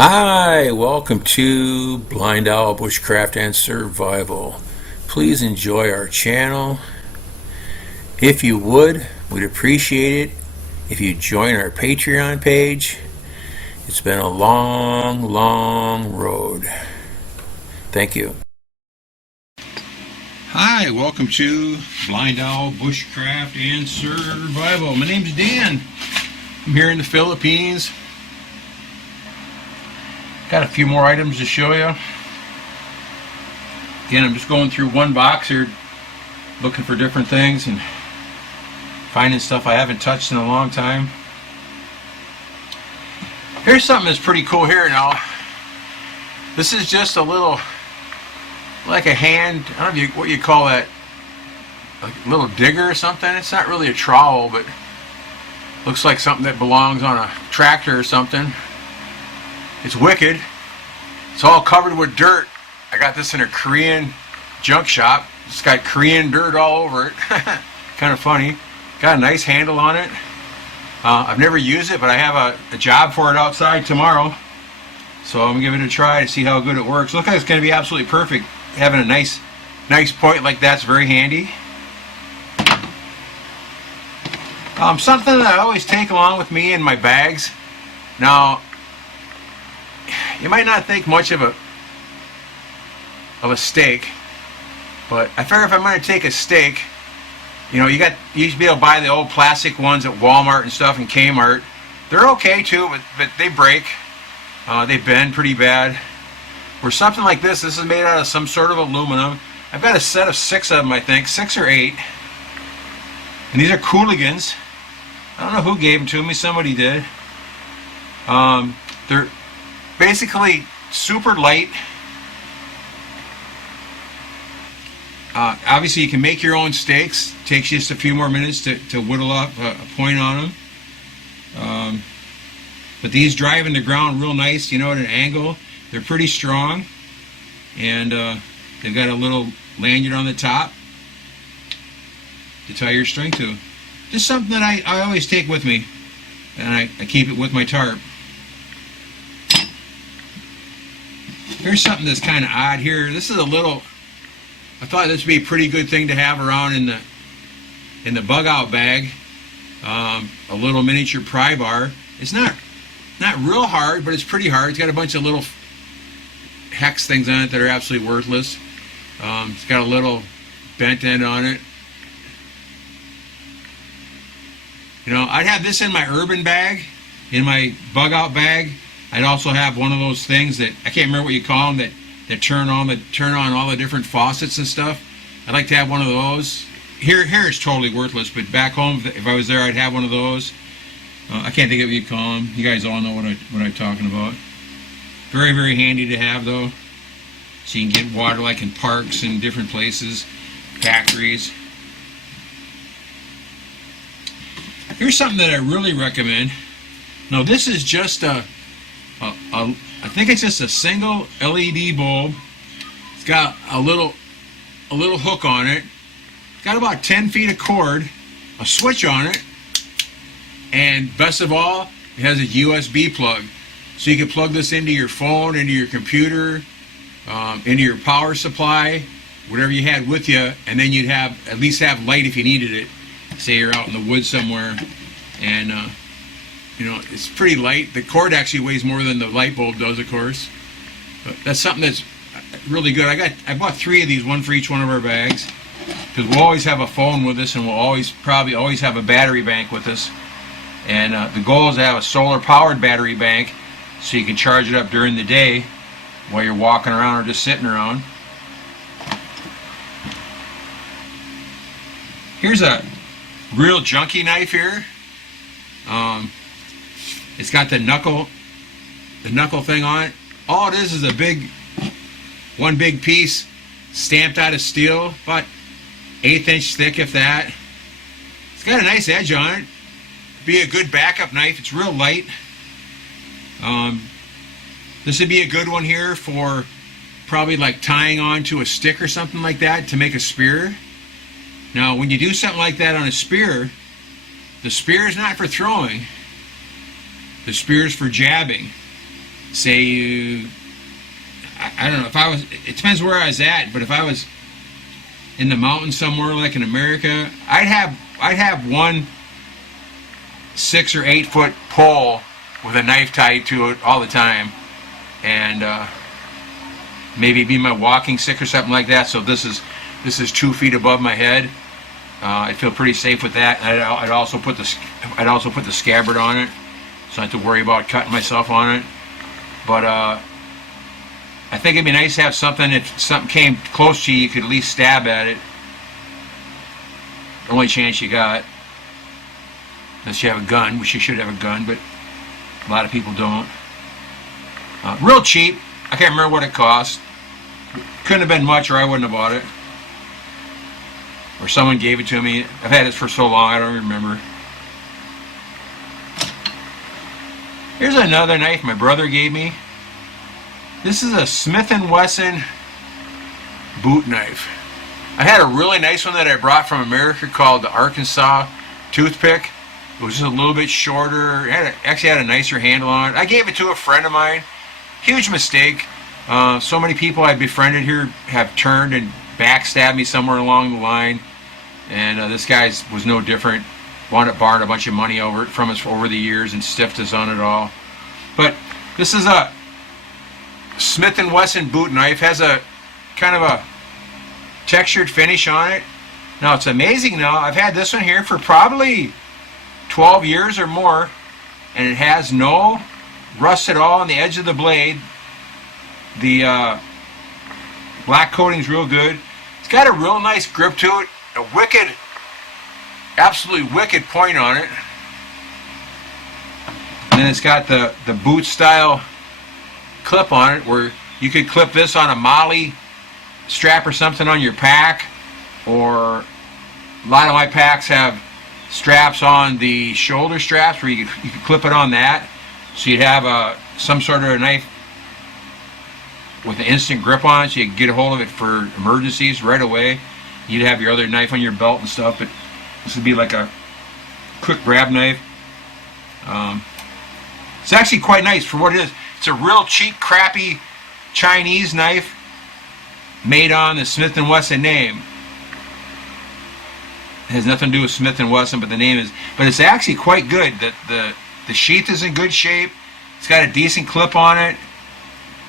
Hi, welcome to BlindOwl Bushcraft and Survival. Please enjoy our channel. If you would, we'd appreciate it if you join our Patreon page. It's been a long road. Thank you. Hi, welcome to BlindOwl Bushcraft and Survival. My name's Dan. I'm here in the Philippines. Got a few more items to show you. Again, I'm just going through one box here, looking for different things and finding stuff I haven't touched in a long time. Here's something that's pretty cool here now. This is just a little, like a hand, I don't know what you call that, like a little digger or something. It's not really a trowel, but looks like something that belongs on a tractor or something. It's wicked. It's all covered with dirt. I got this in a Korean junk shop. It's got Korean dirt all over it. Kind of funny. Got a nice handle on it. I've never used it, but I have a job for it outside tomorrow. So I'm going to give it a try to see how good it works. Looks like it's going to be absolutely perfect. Having a nice point like that's very handy. Something that I always take along with me in my bags. Now, you might not think much of a steak, but I figure if I'm going to take a steak, you know, you should be able to buy the old plastic ones at Walmart and stuff and Kmart. They're okay too, but they break. They bend pretty bad. For something like this is made out of some sort of aluminum. I've got a set of 6 of them, I think, 6 or 8. And these are Cooligans. I don't know who gave them to me. Somebody did. They're basically super light. Obviously you can make your own steaks. Takes just a few more minutes to whittle up a point on them. But these drive in the ground real nice, you know, at an angle. They're pretty strong, and they've got a little lanyard on the top to tie your string to. Just something that I always take with me, and I keep it with my tarp. Here's something that's kind of odd here. This is a little, I thought this would be a pretty good thing to have around in the bug out bag. A little miniature pry bar. It's not real hard, but it's pretty hard. It's got a bunch of little hex things on it that are absolutely worthless. It's got a little bent end on it. You know, I'd have this in my urban bag, in my bug out bag. I'd also have one of those things that I can't remember what you call them that turn on all the different faucets and stuff. I'd like to have one of those. Here it's totally worthless, but back home, if I was there, I'd have one of those. I can't think of what you call them. You guys all know what I'm talking about. Very handy to have though. So you can get water like in parks and different places, factories. Here's something that I really recommend. Now this is just I think it's just a single LED bulb. It's got a little hook on it. It's got about 10 feet of cord, a switch on it, and best of all, it has a USB plug. So you can plug this into your phone, into your computer, into your power supply, whatever you had with you, and then you'd at least have light if you needed it. Say you're out in the woods somewhere, and you know, it's pretty light. The cord actually weighs more than the light bulb does, of course. But that's something that's really good. I bought 3 of these, one for each one of our bags, because we'll always have a phone with us, and we'll probably always have a battery bank with us. And the goal is to have a solar-powered battery bank, so you can charge it up during the day while you're walking around or just sitting around. Here's a real junky knife here. It's got the knuckle thing on it. All it is one big piece stamped out of steel, about 1/8 inch thick, if that. It's got a nice edge on it. Be a good backup knife. It's real light. This would be a good one here for probably like tying on to a stick or something like that to make a spear. Now when you do something like that on a spear, the spear is not for throwing. The spear is for jabbing. say you, I don't know, if I was, it depends where I was at, but if I was in the mountains somewhere like in America, I'd have one 6 or 8 foot pole with a knife tied to it all the time, and maybe be my walking stick or something like that. So this is 2 feet above my head. I'd feel pretty safe with that. I'd also put the scabbard on it, so I don't have to worry about cutting myself on it. But I think it'd be nice to have something, if something came close to you, you could at least stab at it. The only chance you got, unless you have a gun, which you should have a gun, but a lot of people don't. Real cheap. I can't remember what it cost. Couldn't have been much, or I wouldn't have bought it. Or someone gave it to me. I've had this for so long, I don't remember. Here's another knife my brother gave me. This is a Smith & Wesson boot knife. I had a really nice one that I brought from America called the Arkansas toothpick. It was just a little bit shorter. It actually had a nicer handle on it. I gave it to a friend of mine. Huge mistake. So many people I befriended here have turned and backstabbed me somewhere along the line. And this guy was no different. Wound up borrowing a bunch of money from us over the years and stiffed us on it all. But this is a Smith & Wesson boot knife. Has a kind of a textured finish on it. Now it's amazing now. I've had this one here for probably 12 years or more, and it has no rust at all on the edge of the blade. The black coating's real good. It's got a real nice grip to it. A wicked, absolutely wicked point on it. And then it's got the boot style clip on it, where you could clip this on a molly strap or something on your pack, or a lot of my packs have straps on the shoulder straps where you could clip it on that, so you'd have some sort of a knife with an instant grip on it, so you could get a hold of it for emergencies right away. You'd have your other knife on your belt and stuff, but this would be like a quick grab knife. It's actually quite nice for what it is. It's a real cheap, crappy Chinese knife made on the Smith & Wesson name. It has nothing to do with Smith & Wesson, but the name is. But it's actually quite good. The sheath is in good shape. It's got a decent clip on it.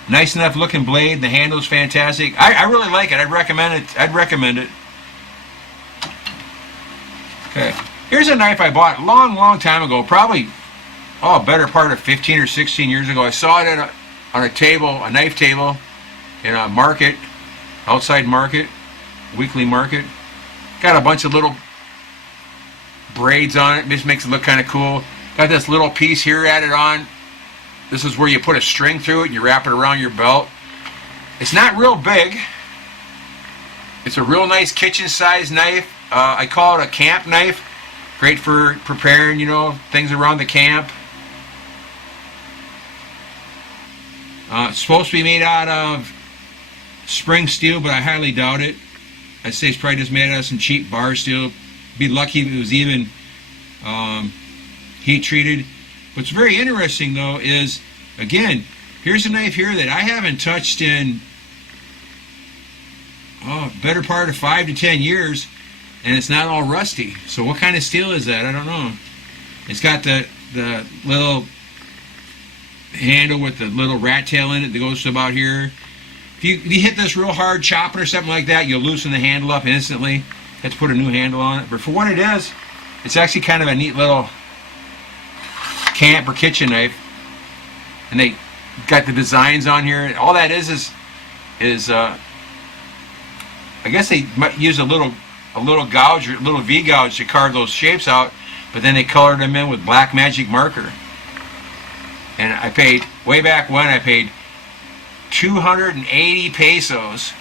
Nice enough looking blade. The handle's fantastic. I really like it. I'd recommend it. Okay. Here's a knife I bought a long time ago. Probably, better part of 15 or 16 years ago. I saw it on a table, a knife table, in a market, outside market, weekly market. Got a bunch of little braids on it. This makes it look kind of cool. Got this little piece here added on. This is where you put a string through it and you wrap it around your belt. It's not real big. It's a real nice kitchen-sized knife. I call it a camp knife. Great for preparing, things around the camp. It's supposed to be made out of spring steel, but I highly doubt it. I'd say it's probably just made out of some cheap bar steel. Be lucky if it was even heat treated. What's very interesting though is, again, here's a knife here that I haven't touched in better part of 5 to 10 years, and it's not all rusty. So what kind of steel is that? I don't know. It's got the little handle with the little rat tail in it that goes to about here. If you hit this real hard chopping or something like that, you'll loosen the handle up instantly. Have to put a new handle on it. But for what it is, it's actually kind of a neat little camp or kitchen knife. And they got the designs on here. All that is I guess they might use a little gouge or a little V gouge to carve those shapes out, but then they colored them in with black magic marker. And I paid, way back when, I paid 280 pesos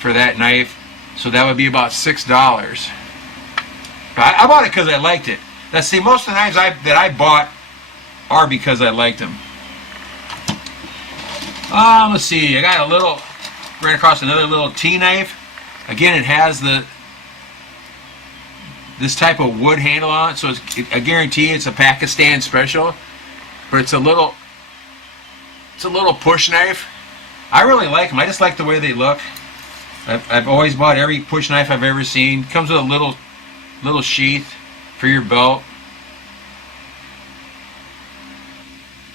for that knife, so that would be about $6. I bought it because I liked it. Let's see, most of the knives that I bought are because I liked them. Let's see, I got ran across another little tea knife. Again, it has this type of wood handle on it, so I guarantee it's a Pakistan special, but it's a little It's a little push knife. I really like them. I just like the way they look. I've always bought every push knife I've ever seen. Comes with a little sheath for your belt.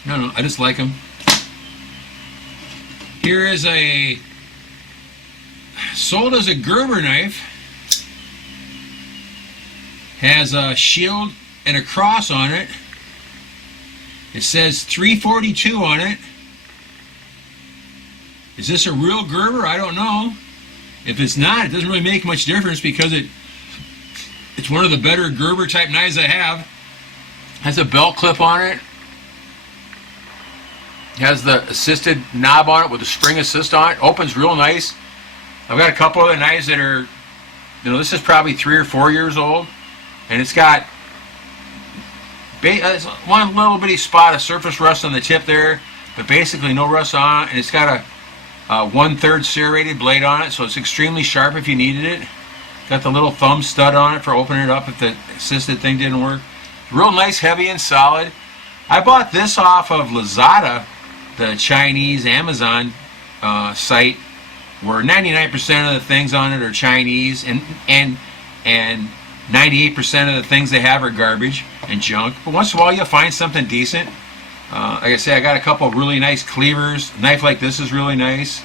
No, I just like them. Here is a sold as a Gerber knife. Has a shield and a cross on it. It says 342 on it. Is this a real Gerber? I don't know. If it's not, it doesn't really make much difference because it's one of the better Gerber type knives I have. Has a belt clip on it. Has the assisted knob on it with a spring assist on it. Opens real nice. I've got a couple other knives that are, this is probably 3 or 4 years old. And it's got one little bitty spot of surface rust on the tip there, but basically no rust on it. And it's got a 1/3 serrated blade on it, so it's extremely sharp if you needed it. Got the little thumb stud on it for opening it up if the assisted thing didn't work. Real nice, heavy and solid. I bought this off of Lazada, the Chinese Amazon site, where 99% of the things on it are Chinese, and 98% of the things they have are garbage and junk. But once in a while you'll find something decent. Like I say, I got a couple of really nice cleavers. A knife like this is really nice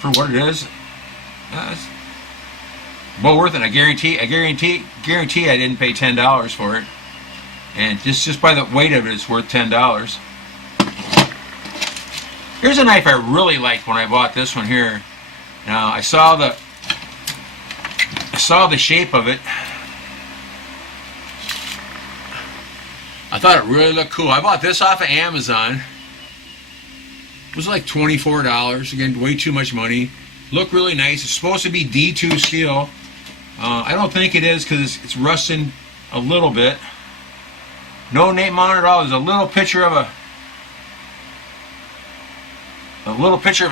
for what it is. It's well worth it. I guarantee I didn't pay $10 for it. And just by the weight of it, it's worth $10. Here's a knife I really liked when I bought this one here. Now I saw the shape of it. I thought it really looked cool. I bought this off of Amazon. It was like $24. Again, way too much money. Looked really nice. It's supposed to be D2 steel. I don't think it is because it's rusting a little bit. No name on it at all. There's a little picture of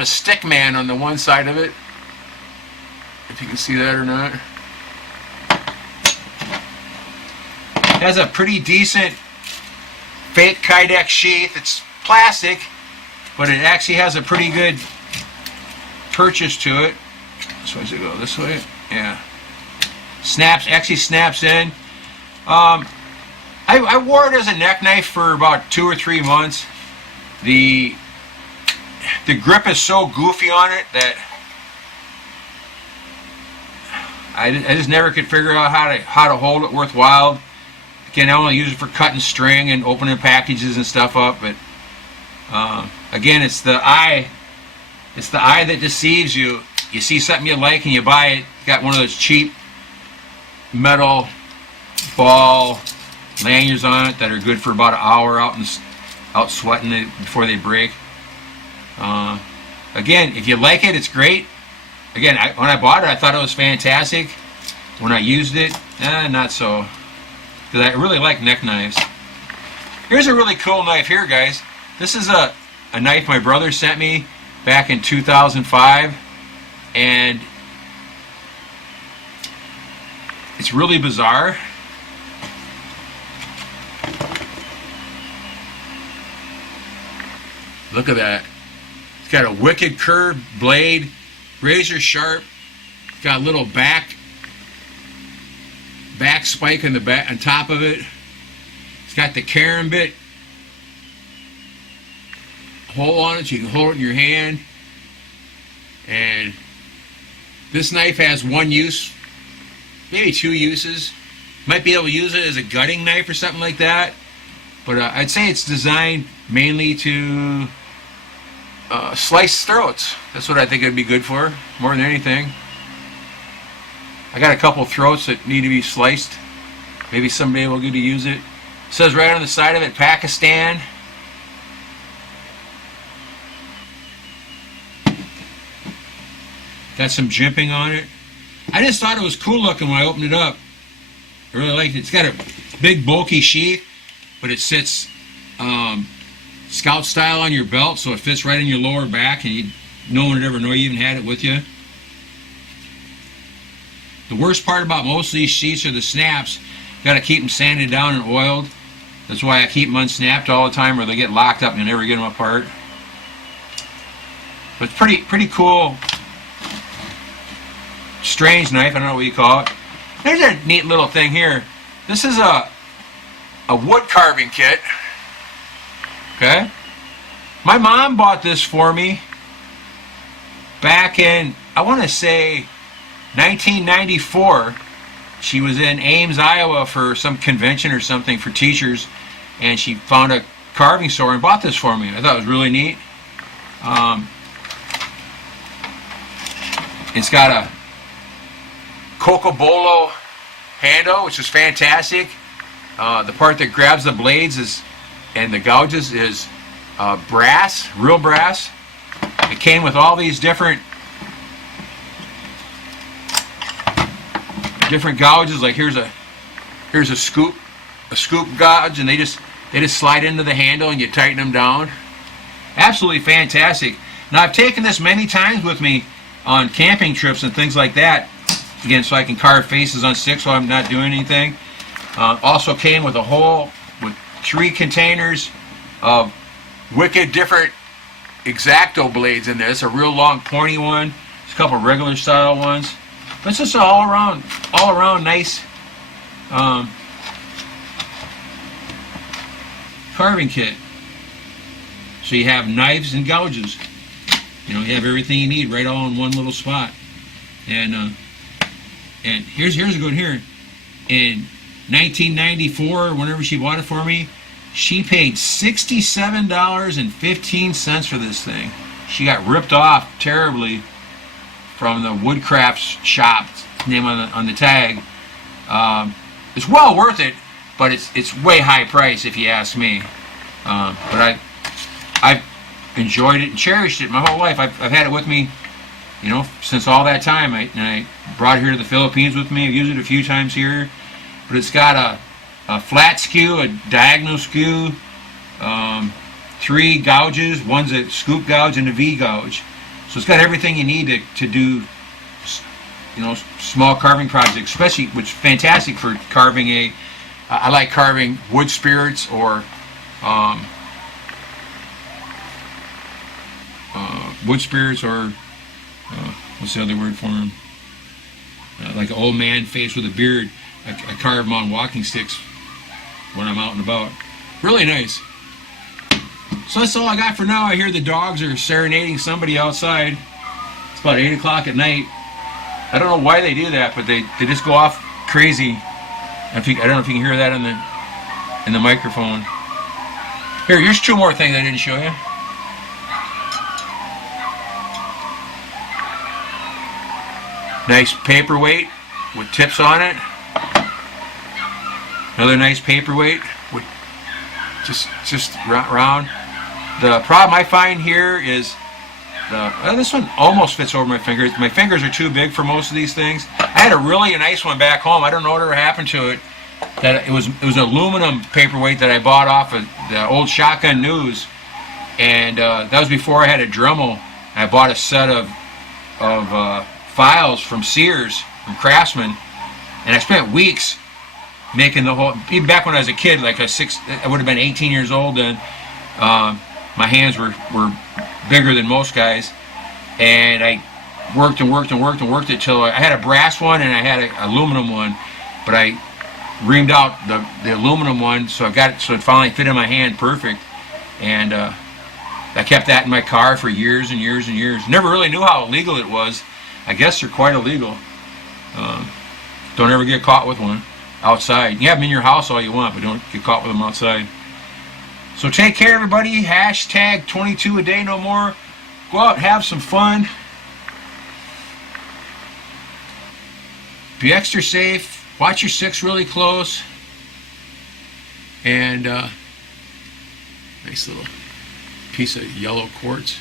a stick man on the one side of it. If you can see that or not. It has a pretty decent fake Kydex sheath. It's plastic, but it actually has a pretty good purchase to it. So does it go this way? Yeah. Actually snaps in. I wore it as a neck knife for about 2 or 3 months. The grip is so goofy on it that I just never could figure out how to hold it worthwhile. Again, I only use it for cutting string and opening packages and stuff up. But again, it's the eye that deceives you. You see something you like and you buy it. Got one of those cheap metal ball lanyards on it that are good for about an hour out sweating it before they break. Again, if you like it, it's great. Again, when I bought it, I thought it was fantastic. When I used it, not so. Because I really like neck knives. Here's a really cool knife here, guys. This is a knife my brother sent me back in 2005. And it's really bizarre. Look at that. It's got a wicked curved blade, razor sharp. Got a little back spike on top of it. It's got the carambit hole on it so you can hold it in your hand. And this knife has one use, maybe 2 uses. Might be able to use it as a gutting knife or something like that. But I'd say it's designed mainly to slice throats. That's what I think it'd be good for, more than anything. I got a couple throats that need to be sliced. Maybe someday we'll get to use it. It says right on the side of it, Pakistan. Got some jimping on it. I just thought it was cool looking when I opened it up. I really liked it. It's got a big bulky sheath, but it sits scout style on your belt, so it fits right in your lower back, and no one would ever know you even had it with you. The worst part about most of these sheets are the snaps. You got to keep them sanded down and oiled. That's why I keep them unsnapped all the time, or they get locked up and you never get them apart. But it's pretty cool, strange knife. I don't know what you call it. There's a neat little thing here. This is a wood carving kit. Okay. My mom bought this for me back in, I want to say, 1994. She was in Ames, Iowa for some convention or something for teachers, and she found a carving store and bought this for me. I thought it was really neat. It's got a Cocobolo handle, which is fantastic. The part that grabs the blades and the gouges is brass, real brass. It came with all these different gouges. Like here's a scoop gouge, and they just slide into the handle and you tighten them down. Absolutely fantastic. Now I've taken this many times with me on camping trips and things like that. Again, so I can carve faces on sticks while I'm not doing anything. Also came with a whole, with 3 containers of wicked different X-Acto blades in there. It's a real long pointy one. There's a couple regular style ones. But it's just an all around nice carving kit. So you have knives and gouges. You know, you have everything you need right all in one little spot. And here's a good here. In 1994, whenever she bought it for me, she paid $67.15 for this thing. She got ripped off terribly from the Woodcraft shop, name on the tag. It's well worth it, but it's way high price if you ask me. But I've enjoyed it and cherished it my whole life. I've had it with me, you know, since all that time. I brought it here to the Philippines with me. I've used it a few times here. But it's got a flat skew, a diagonal skew, 3 gouges. One's a scoop gouge and a V gouge. So it's got everything you need to do, you know, small carving projects, especially, which is fantastic for carving I like carving wood spirits or what's the other word for them? Like an old man face with a beard. I carve them on walking sticks when I'm out and about. Really nice. So that's all I got for now. I hear the dogs are serenading somebody outside. It's about 8 o'clock at night. I don't know why they do that, but they just go off crazy. I don't know if you can hear that in the microphone. Here's 2 more things I didn't show you. Nice paperweight with tips on it. Another nice paperweight with just round. The problem I find here is this one almost fits over my fingers. My fingers are too big for most of these things. I had a really nice one back home. I don't know whatever happened to it. That it was an aluminum paperweight that I bought off of the old Shotgun News, and that was before I had a Dremel. I bought a set of files from Sears, from Craftsman, and I spent weeks making the whole, even back when I was a kid, like I would have been 18 years old then. My hands were bigger than most guys, and I worked it till I had a brass one and I had an aluminum one, but I reamed out the aluminum one, so I got it so it finally fit in my hand perfect, and I kept that in my car for years and years and years. Never really knew how illegal it was. I guess they're quite illegal. Don't ever get caught with one outside. You have them in your house all you want, but don't get caught with them outside. So take care, everybody. Hashtag 22 a day no more. Go out and have some fun. Be extra safe. Watch your sticks really close. And nice little piece of yellow quartz.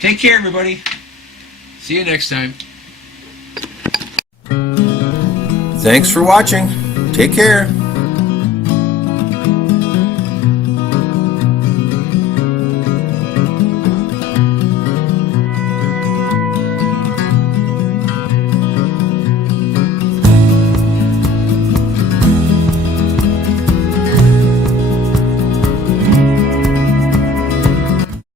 Take care, everybody. See you next time. Thanks for watching. Take care.